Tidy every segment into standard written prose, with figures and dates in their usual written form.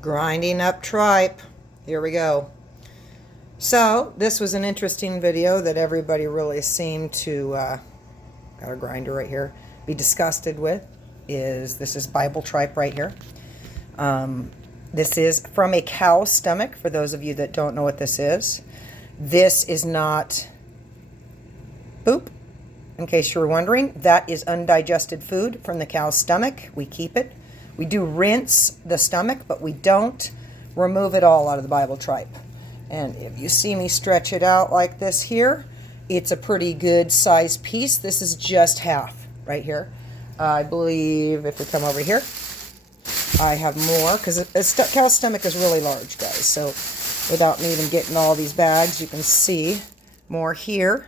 Grinding up tripe. Here we go. So this was an interesting video that everybody really seemed to, got a grinder right here, be disgusted with. This is Bible tripe right here. This is from a cow's stomach, for those of you that don't know what this is. This is not, boop, in case you were wondering, that is undigested food from the cow's stomach. We keep it. We do rinse the stomach, but we don't remove it all out of the Bible tripe. And if you see me stretch it out like this here, it's a pretty good size piece. This is just half right here. I believe if we come over here, I have more, because a cow's stomach is really large, guys. So without me even getting all these bags, you can see more here.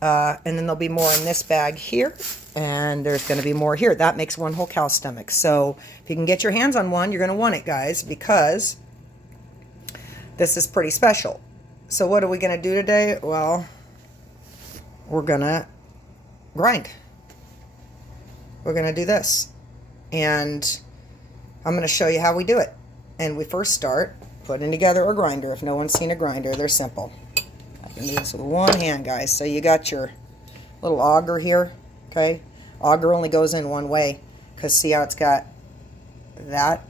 And then there'll be more in this bag here. And there's going to be more here. That makes one whole cow stomach. So if you can get your hands on one, you're going to want it, guys, because this is pretty special. So what are we going to do today? Well, we're going to grind. We're going to do this. And I'm going to show you how we do it. And we first start putting together a grinder. If no one's seen a grinder, they're simple. I can do this with one hand, guys. So you got your little auger here. Okay, auger only goes in one way, because see how it's got that?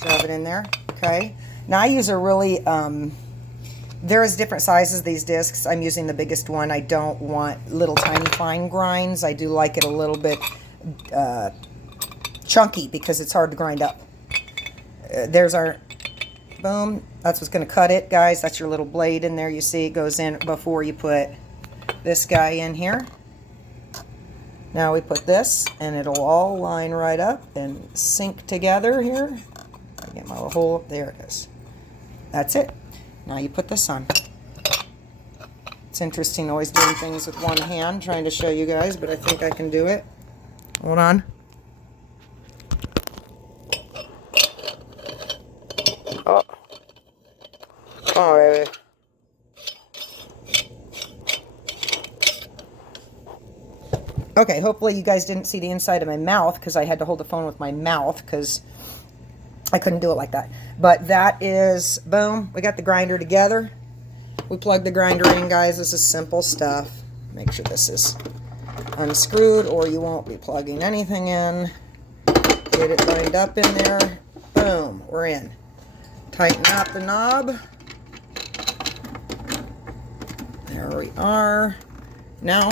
Shove it in there. Okay, now I use a really, there's different sizes of these discs. I'm using the biggest one. I don't want little tiny fine grinds. I do like it a little bit chunky, because it's hard to grind up. There's our, boom, that's what's going to cut it, guys. That's your little blade in there. You see it goes in before you put this guy in here. Now we put this, and it'll all line right up and sink together here. I get my hole, there it is. That's it. Now you put this on. It's interesting always doing things with one hand, trying to show you guys, but I think I can do it. Hold on. Oh. Oh, baby. Okay, hopefully you guys didn't see the inside of my mouth, because I had to hold the phone with my mouth because I couldn't do it like that. But that is, boom, we got the grinder together. We plug the grinder in, guys. This is simple stuff. Make sure this is unscrewed or you won't be plugging anything in. Get it lined up in there. Boom, we're in. Tighten up the knob. There we are. Now,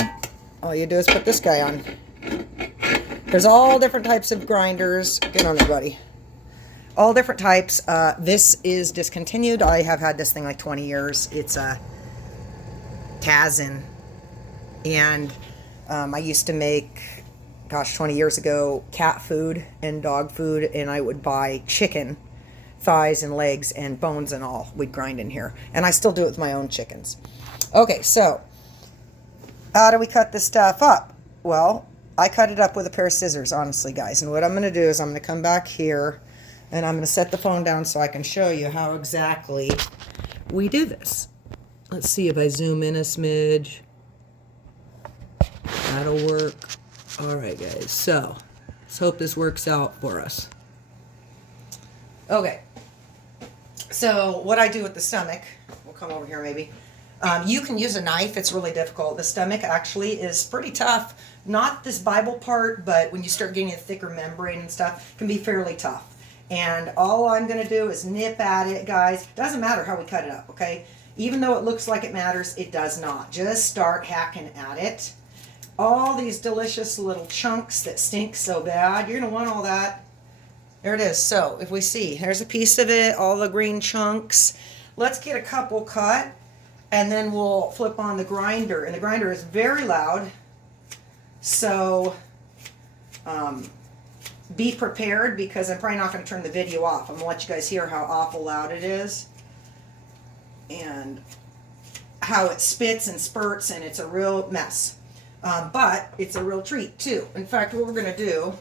all you do is put this guy on. There's all different types of grinders. Get on there, buddy. All different types. This is discontinued. I have had this thing like 20 years. It's a Tazin. And I used to make, gosh, 20 years ago, cat food and dog food. And I would buy chicken thighs and legs and bones and all. We'd grind in here. And I still do it with my own chickens. Okay, so how do we cut this stuff up? Well, I cut it up with a pair of scissors, honestly, guys. And what I'm going to do is I'm going to come back here, and I'm going to set the phone down so I can show you how exactly we do this. Let's see if I zoom in a smidge. That'll work. All right, guys. So let's hope this works out for us. Okay. So what I do with the stomach, we'll come over here maybe. You can use a knife. It's really difficult. The stomach actually is pretty tough. Not this Bible part, but when you start getting a thicker membrane and stuff, it can be fairly tough. And all I'm going to do is nip at it, guys. Doesn't matter how we cut it up, okay? Even though it looks like it matters, it does not. Just start hacking at it. All these delicious little chunks that stink so bad, you're going to want all that. There it is. So if we see, here's a piece of it, all the green chunks. Let's get a couple cut. And then we'll flip on the grinder. And the grinder is very loud. So be prepared, because I'm probably not going to turn the video off. I'm going to let you guys hear how awful loud it is. And how it spits and spurts, and it's a real mess. But it's a real treat too. In fact, what we're going to do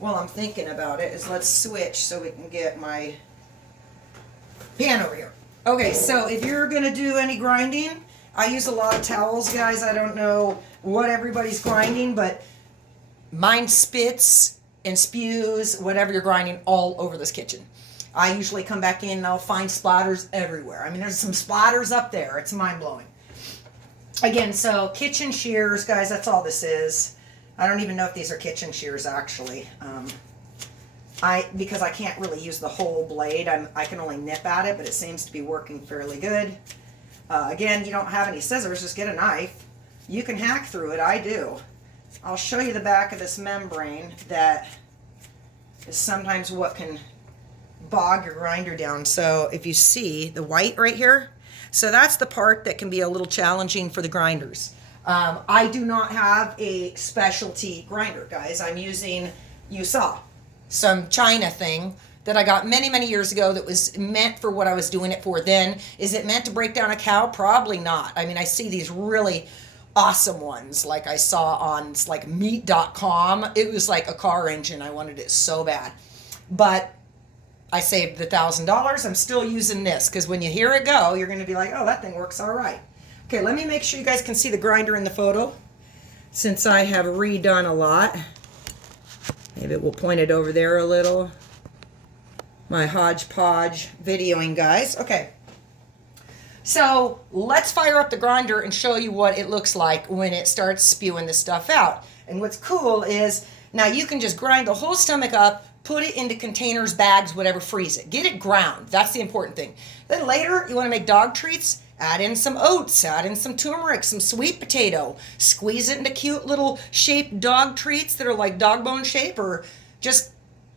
while I'm thinking about it is let's switch so we can get my pan over here. Okay, so if you're going to do any grinding, I use a lot of towels, guys. I don't know what everybody's grinding, but mine spits and spews whatever you're grinding all over this kitchen. I usually come back in and I'll find splatters everywhere. I mean, there's some splatters up there. It's mind-blowing. Again, so kitchen shears, guys, that's all this is. I don't even know if these are kitchen shears, actually. Because I can't really use the whole blade. I can only nip at it, but it seems to be working fairly good. Again, you don't have any scissors, just get a knife. You can hack through it, I do. I'll show you the back of this membrane that is sometimes what can bog your grinder down. So if you see the white right here, so that's the part that can be a little challenging for the grinders. I do not have a specialty grinder, guys. I'm using, you saw, some China thing that I got many, many years ago that was meant for what I was doing it for then. Is it meant to break down a cow? Probably not. I mean, I see these really awesome ones like I saw on like meat.com. It was like a car engine. I wanted it so bad. But I saved the $1,000. I'm still using this because when you hear it go, you're going to be like, oh, that thing works all right. Okay, let me make sure you guys can see the grinder in the photo since I have redone a lot. Maybe we'll point it over there a little. My hodgepodge videoing, guys. Okay. So let's fire up the grinder and show you what it looks like when it starts spewing this stuff out. And what's cool is now you can just grind the whole stomach up, put it into containers, bags, whatever, freeze it. Get it ground. That's the important thing. Then later, you want to make dog treats, add in some oats, add in some turmeric, some sweet potato, squeeze it into cute little shaped dog treats that are like dog bone shape, or just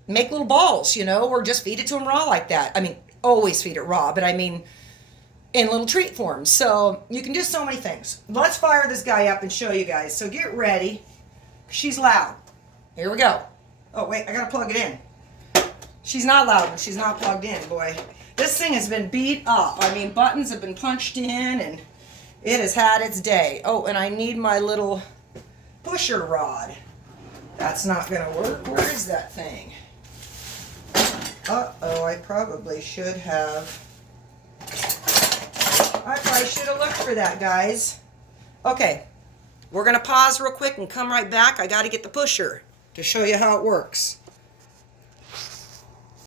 make little balls, you know, or just feed it to them raw like that. I mean, always feed it raw, but I mean in little treat forms. So you can do so many things. Let's fire this guy up and show you guys. So get ready. She's loud. Here we go. Oh, wait, I gotta plug it in. She's not loud and she's not plugged in, boy. This thing has been beat up. I mean, buttons have been punched in and it has had its day. Oh, and I need my little pusher rod. That's not gonna work. Where is that thing? Uh-oh, I probably should have looked for that, guys. Okay, we're gonna pause real quick and come right back. I gotta get the pusher to show you how it works.